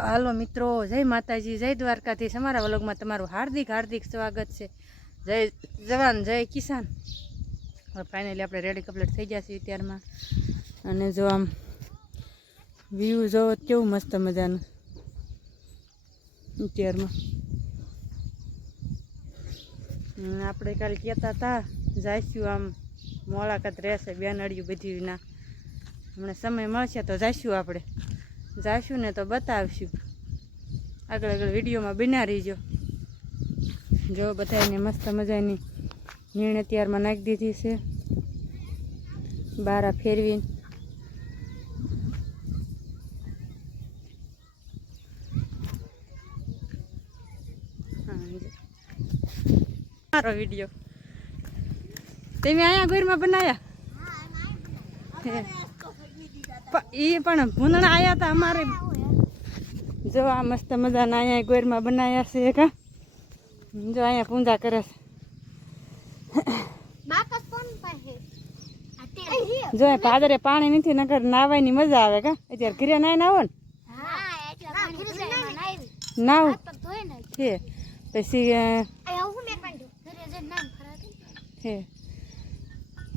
હાલો મિત્રો, જય માતાજી, જય દ્વારકાધીશ। અમારા વ્લોગમાં તમારું હાર્દિક હાર્દિક સ્વાગત છે। જય જવાન, જય કિસાન। હવે ફાઇનલી આપણે રેડી કમ્પ્લીટ થઈ ગયા છીએ અત્યારમાં। અને જો આમ વ્યૂ જોવો કેવું મસ્ત મજાનું અત્યારમાં। આપણે કાલે કહેતા હતા જઈશું આમ મુલાકાત રહેશે બેનડિયું બધી ના। હમણાં સમય મળશે તો જઈશું, આપણે જઈશું ને તો બતાવશું। આગળ આગળ વિડીયોમાં બના રહીજો। જો બધાને મસ્ત મજાની નીણ અત્યારમાં નાખી દીધી છે બારા ફેરવીને। મારો વિડીયો તમે અહીંયા ગોરમાં બનાવ્યા એ પણ ભૂંદણા આવ્યા હતા અમારે। જો આ મસ્ત મજાના અહીંયા ગોરમાં બનાવ્યા છે કા। જો અહીંયા પૂંજા કરે છે। જો પાદરે પાણી નથી નકર નાવાની મજા આવે કા। અત્યારે ઘરે નાઈને આવો ને નાવ છે પછી છે।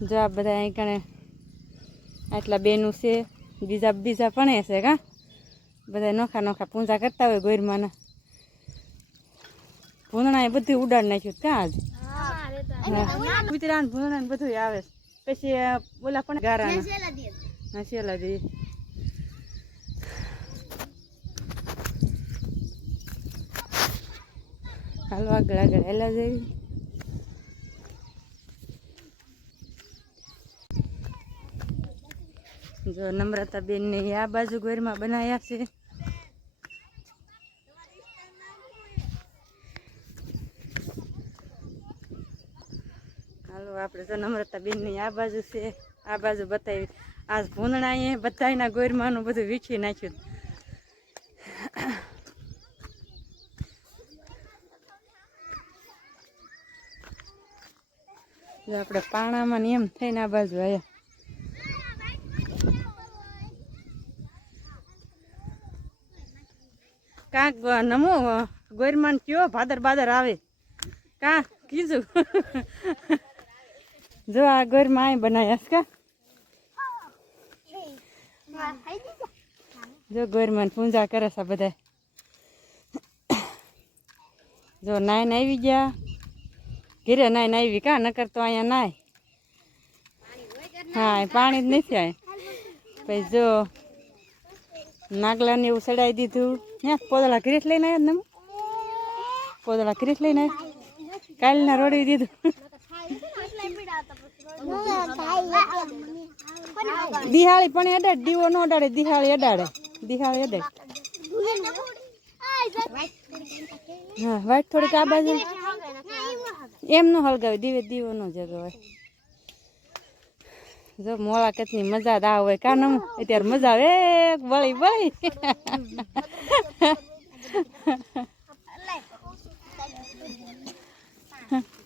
જો આ બધા અહીં કણે આટલા બેનું છે, બીજા બીજા પણ છે કા। બધા નોખા નોખા પૂંજા કરતા હોય ગોરમાંના। ભૂંદણા એ બધું ઉડાડ નાખ્યું ક્યાં આજ કૂતરા ને ભૂંદણા ને બધું આવે છે। પછી ઓલા પણ ગારાના હા શેલા દે। હાલો આગળ આગળ હેલા જઈ। જો નમ્રતા બેન ને આ બાજુ ગોરમાં બનાવ્યા છે। હાલો આપણે તો નમ્રતા બેન ની આ બાજુ છે, આ બાજુ બતાવી। આજ ભૂંદણા એ બધાના ગોરમાંનું બધું વીખી નાખ્યું। જો આપણે પાણામાં ને એમ થઈને આ બાજુ આવ્યા। કાંક નમો ગોરમાન કયો ભાદર બાદર આવે કા કીધું। જો આ ગોરમાં અહીં બનાવ્યા કા। જો ગોરમાન પૂંજા કરે છે બધા। જો નાઈને આવી ગયા ઘેરે નાઈને આવી કા, નકર તો અહીંયા નાય હા પાણી જ નથી આય। પછી જો નાગલા ને એવું સડાઈ દીધું। હે પોદળા ઘરેટ લઈને આવ્યા ને પોદળા ઘરેટ લઈને આવ્યા કાલના રોડી દીધું। દિહાળી પણ અડાડે, દીવો ન અડાડે, દિહાળી અડાડે, દિહાળી અડાડે। હા વાઈટ થોડીક આ બાજુ એમ ન હળગાવે, દીવે દીવો ન જગાવે। જો મુલાકાતની મજા જ આ હોય કા નમ અત્યારે મજા આવે વળી વળી।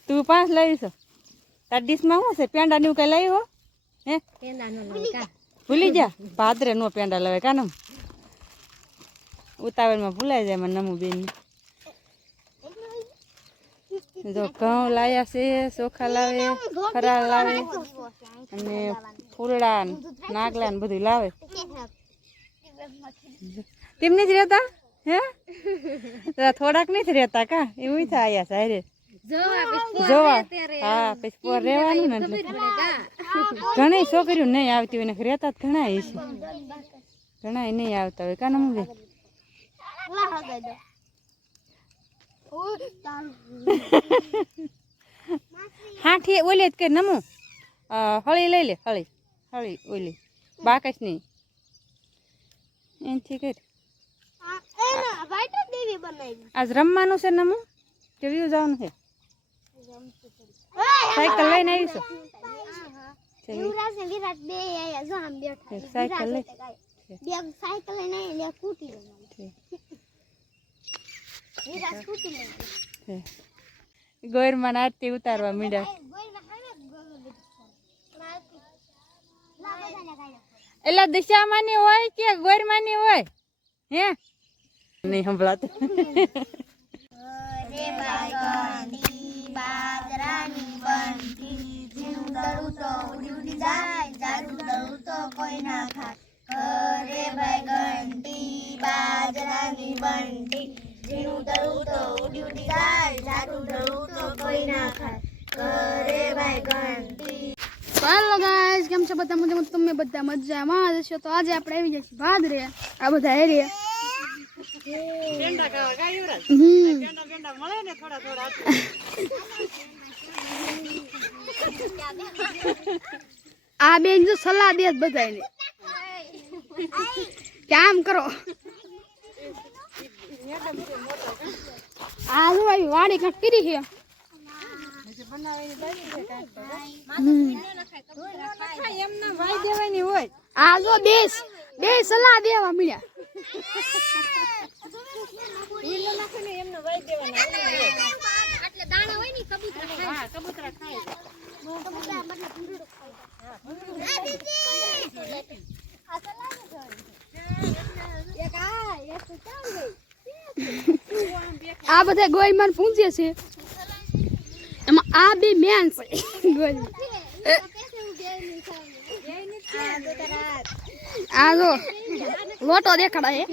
તું 5 લાવી છો તાર ડીશમાં શું છે? પેંડા ને એવું કઈ લાવી હો હે? ભૂલી જા ભાદરે નો પેંડા લાવે કા નમ ઉતાવળમાં ભૂલાઈ જાય મને નમુ બેન। જો ઘઉં લાયા છે, ચોખા લાવે, ફરાળ લાવે અને ફૂલડા નાગલા ને બધું લાવે। તેમને જ રહેતા હે થોડાક નથી રહેતા કા એવું થાય સારે જોવા। હા પછી પોર રહેવાનું ને ઘણી છોકરીઓ નહીં આવતી હોય ને રહેતા ઘણા છે, ઘણા નહીં આવતા હોય કા નમુ બેન। હાઠી ઓલી કે નમુ હળી લઈ લે, હળી હળી ઓલી બાકસ નહીં એનથી કર। આજ રમવાનું છે નમુ કે વ્યુ જવાનું છે? સાયકલ લઈને આવીશું સાયકલ લઈ ગોરમાં આરતી ઉતારવા મીડ્યા। એટલે દિશામાંની હોય કે ગોરમાંની હોય હે? નહીં સંભળાતું. રે બાગંડી બાજરાની બંટી જીનું દળું તો ઉડી જાય જાડું દળું તો કોઈ ના ખાય રે બાગંડી બાજરાની બંટી જીનું દળું તો ઉડી જાય જાડું દળું તો કોઈ ના ખાય રે બાગંડી. હેલો ગાઈસ, કેમ છો બધા? મજામાં? તમે બધા મજામાં હશો? તો આજે આપણે આવી જઈશું ભાદરે. આ બધા એરિયા પેંડા ખાવા કા યુવરાજ? પેંડા મળે ને થોડા થોડા. આ બેન જો સલાહ દે બધાને કામ કરો. આ જો આવી વાડી કાંક કરી છે. આ જો બે સલાહ દેવા મળ્યા. આ બધા ગોયમાન પૂંછે છે. એમાં આ બે મેન છે ગોયમાન. આ જો લોટો દેખાડા હે.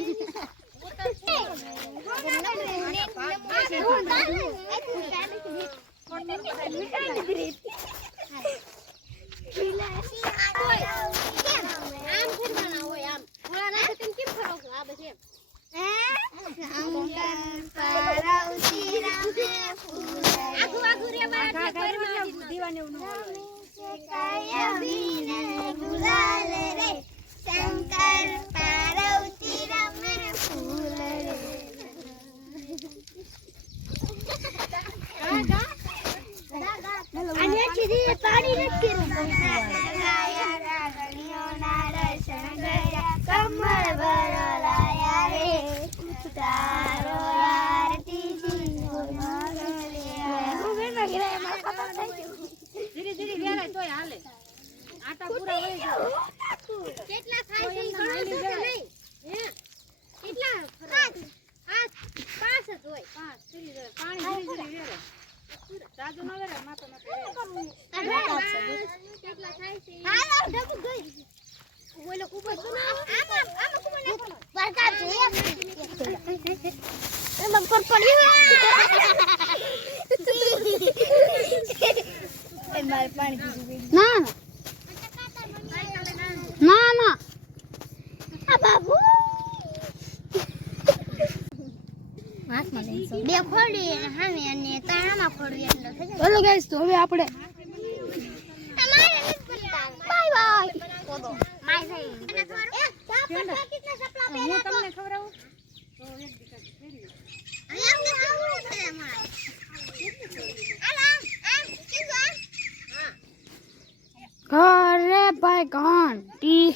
ના બે ખોડી હામે અને તાણામાં ખોડી એટલે થઈ જાય. ચલો ગાઈસ, તો હવે આપણે બાય બાય. માય થઈ અને તમારું કેટલા સપલા પહેલા તો તમને ખવડાવું તો એક દીકરા ફેરી અહીંયા આવું છે અમાર આમ કીધું ઘરે ભાઈ ઘંટી.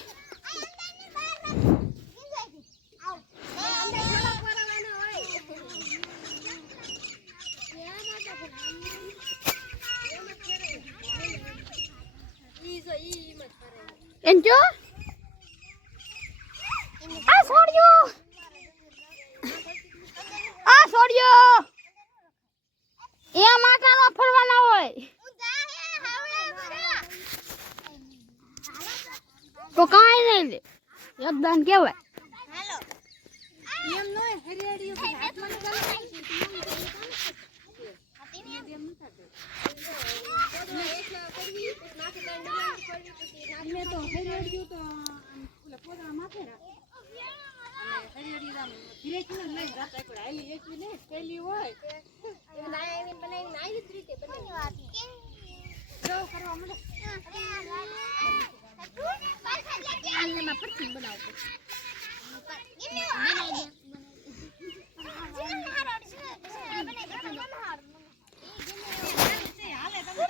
એન્જો આ છોડ્યો એ માટાનો ફરવાના હોય તો કાઈ નહીં લે યોગદાન કેવાય. એમ નોય હરિયાળી ઉપર હાથમાં ન ગાલી મેં તો હરિયાળી તો ઓલા પોદરા માથે રાખે અને હરિયાળી રામ ધીરે ધીરે લઈ જાતા કોઈ હાલી એકવી ને પેલી હોય બનાવીને આવી જ રીતે બનાવી જો કરવા મળે આલમાં પટ્ટી બનાવો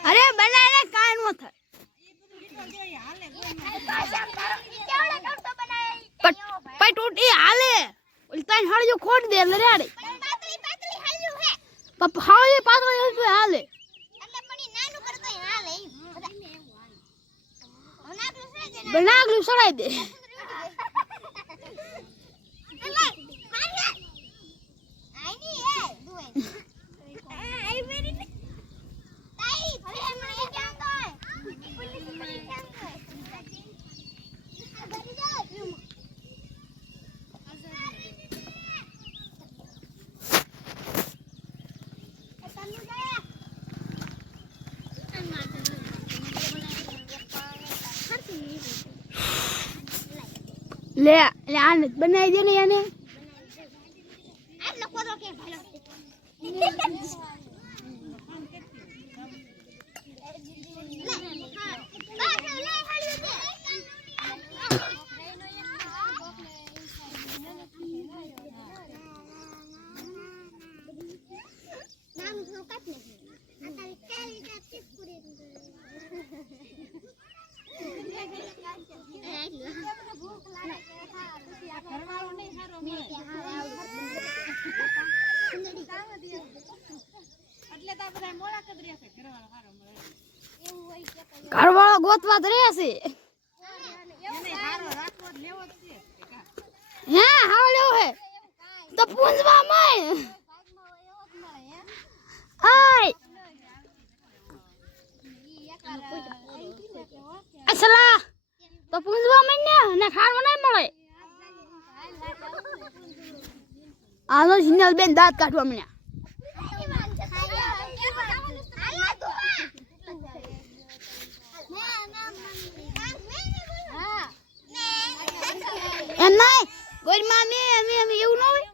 અરે બનાવીને કાઈ નો થાય. પઈ ટૂટી હાલે ઓલી તઈ હળજો ખોટ દે લરાડી પપ્પા હાલે પાતળી હશે હાલે. બનાગલું સડાઈ દે. લે એટલે આને જ બનાવી દે ને એને આટલો કોરો કે ભાલો ઘરવાળો ગોતવા જ રહેશે હે હાવ લેવો હે તો પૂંજવા મય આય અસલા તો પૂંજવા મય ને ખાવા નહીં મળે આનો સિગ્નલ બેન દાંત કાઢવા મળ્યા એમ નહીં ગોરમાં મે એવું ન હોય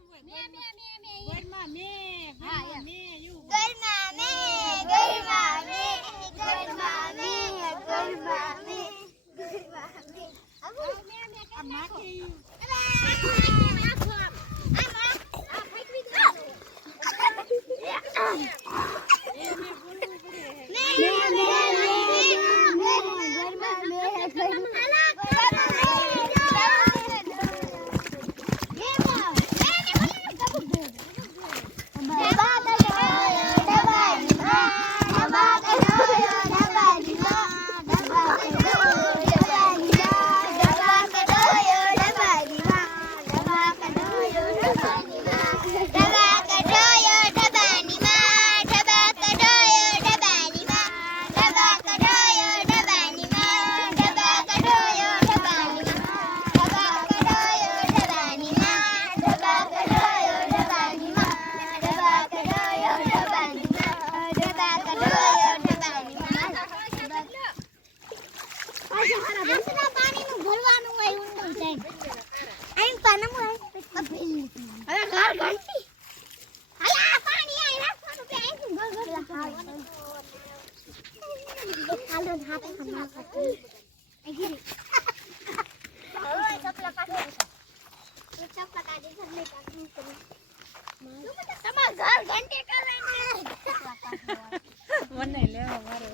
મને લેવા મારે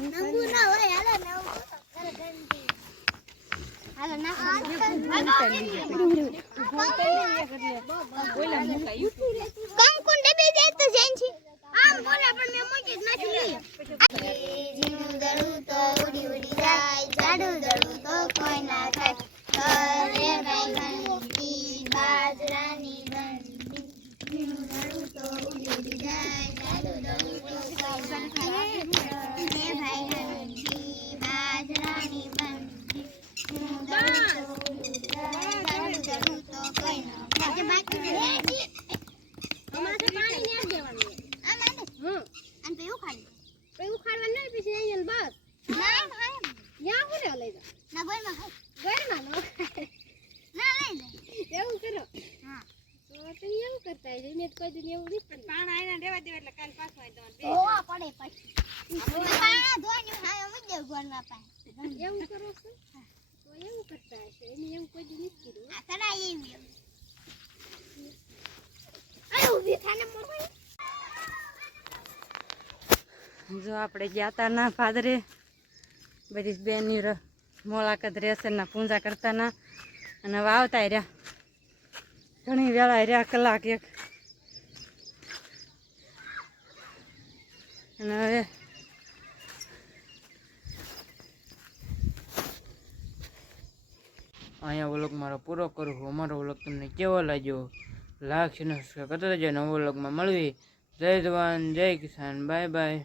નંબુ ના હોય હાલો નંબુ હાલો ના કંકુ ડબી જાય તો જેન્સી આમ બોલે પણ મે મૂકી જ નથી જીનું દળું તો ઉડી ઉડી જાય જાડું દળું તો કોઈ ના થાય કરે ભાઈ ઘંટી બાજરાની ઘંટી જીનું દળું તો ઉડી ઉડી જાય જાડું દળું તો કોઈ ના થાય કરે ભાઈ ઘંટી બાજરાની ઘંટી જીનું દળું તો ઉડી જાય જાડું દળું તો કોઈ ના થાય બાકી અમારે પાણી ને દેવાનું અમારે અને પે ઉખાડવાનું નહીં પછી અહીંયા બસ ના ભાઈ યા હું રે લઈ જા ના ગોળમાં ખાય ગોળમાં નો ના લઈ લે એવું કરો હા તો એવું કરતા હોય ને કોઈ દિન એવું નહીં પણ પાણા આયના દેવા દેવા એટલે કાલ પાછો આવી દવાનું હોવા પડે પછી પાણા ધોવાની હાય અમે દેવ ગોળમાં પાય એવું કરો છો તો એવું કરતા હશે એને એવું કોઈ દિન નથી કર્યું આ કરા એવી અરે ઊભી થાને મોરવાય જો આપણે ગયા તા ના ફાદરે બધી બેનની મુલાકાત રહેશે ના પૂજા કરતા ના અને હવે આવતા રહ્યા ઘણી વેળા રહ્યા કલાક એક અને હવે અહીંયા વ્લોગ મારો પૂરો કરું છું અમારો વ્લોગ તમને કેવો લાગ્યો લાઈક અને સબસ્ક્રાઈબ કરતા રહેજો નવો વ્લોગમાં મળવી જય જવાન જય કિસાન બાય બાય